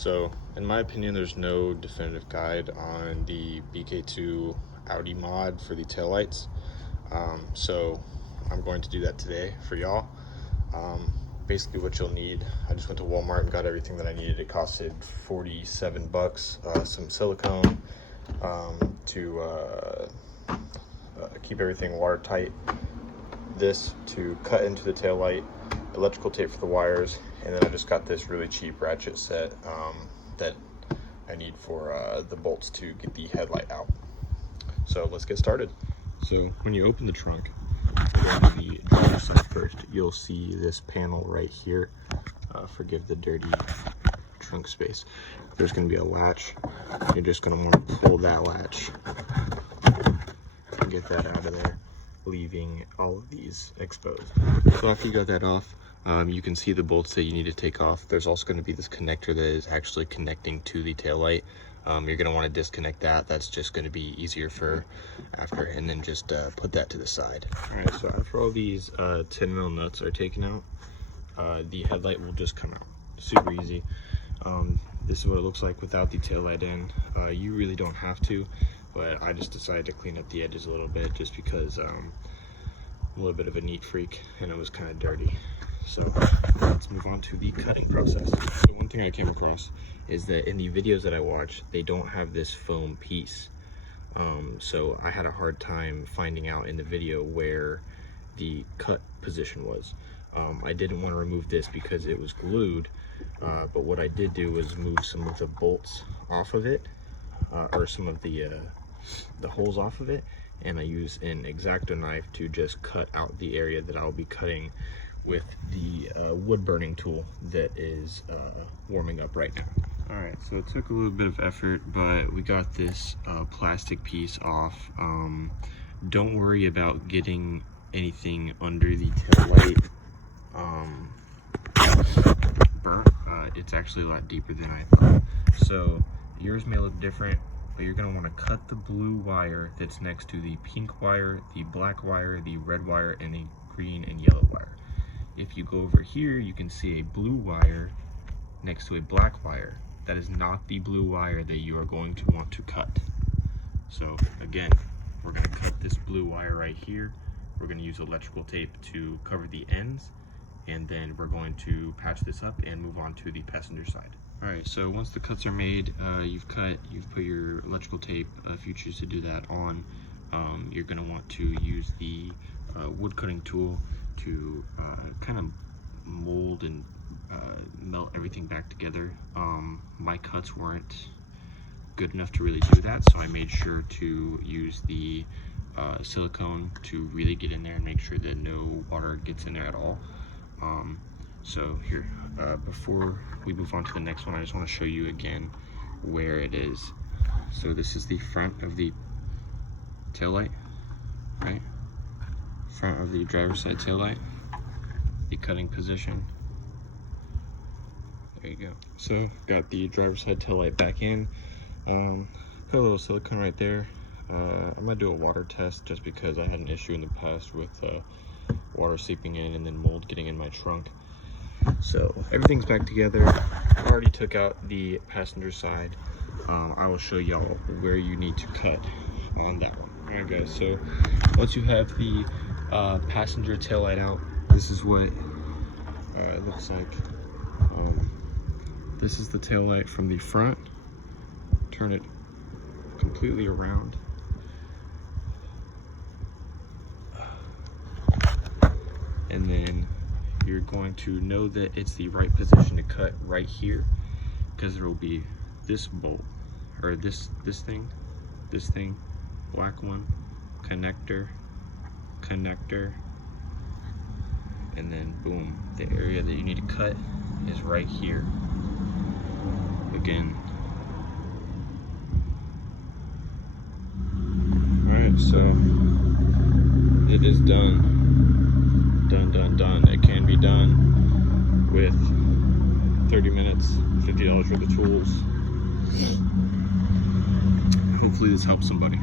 So in my opinion, there's no definitive guide on the BK2 Audi mod for the taillights. So I'm going to do that today for y'all. Basically what you'll need, I just went to Walmart and got everything that I needed. It costed 47 bucks, some silicone to keep everything watertight, this to cut into the taillight, electrical tape for the wires, and then I just got this really cheap ratchet set that I need for the bolts to get the headlight out. So let's get started. So when you open the trunk, go to the driver's side first, you'll see this panel right here. Forgive the dirty trunk space. There's going to be a latch. You're just going to want to pull that latch and get that out of there, leaving all of these exposed. So after you got that off, you can see the bolts that you need to take off. There's also going to be this connector that is actually connecting to the taillight. You're going to want to disconnect that. That's just going to be easier for after, and then just put that to the side. All right, so after all these 10mm nuts are taken out, the headlight will just come out. Super easy. This is what it looks like without the taillight in. You really don't have to, but I just decided to clean up the edges a little bit just because I'm a little bit of a neat freak and it was kind of dirty. So let's move on to the cutting process. So one thing I came across is that in the videos that I watch, they don't have this foam piece. So I had a hard time finding out in the video where the cut position was. I didn't want to remove this because it was glued, but what I did do was move some of the bolts off of it, or some of the holes off of it, and I used an X-Acto knife to just cut out the area that I'll be cutting with the wood burning tool that is warming up right now. All right, so it took a little bit of effort, but we got this plastic piece off. Don't worry about getting anything under the taillight burnt. It's actually a lot deeper than I thought. So yours may look different, but you're gonna wanna cut the blue wire that's next to the pink wire, the black wire, the red wire, and the green and yellow wire. If you go over here, you can see a blue wire next to a black wire. That is not the blue wire that you are going to want to cut. So again, we're going to cut this blue wire right here. We're going to use electrical tape to cover the ends, and then we're going to patch this up and move on to the passenger side. All right, so once the cuts are made, you've put your electrical tape, if you choose to do that, on. You're going to want to use the wood cutting tool to kind of mold and melt everything back together. My cuts weren't good enough to really do that, so I made sure to use the silicone to really get in there and make sure that no water gets in there at all. So here, before we move on to the next one, I just want to show you again where it is. So this is the front of the taillight, right? Front of the driver's side taillight, the cutting position. There you go. So got the driver's side taillight back in. Put a little silicone right there. I'm gonna do a water test just because I had an issue in the past with water seeping in and then mold getting in my trunk. So everything's back together. I already took out the passenger side. I will show y'all where you need to cut on that one. Alright guys, so once you have the passenger taillight out, this is what it looks like. This is the taillight from the front. Turn it completely around. And then you're going to know that it's the right position to cut right here, because there will be this bolt, or this thing, black one, connector, and then boom, the area that you need to cut is right here. Again. Alright, so it is done. Done. It can be done with 30 minutes, $50 worth of tools. Hopefully this helps somebody.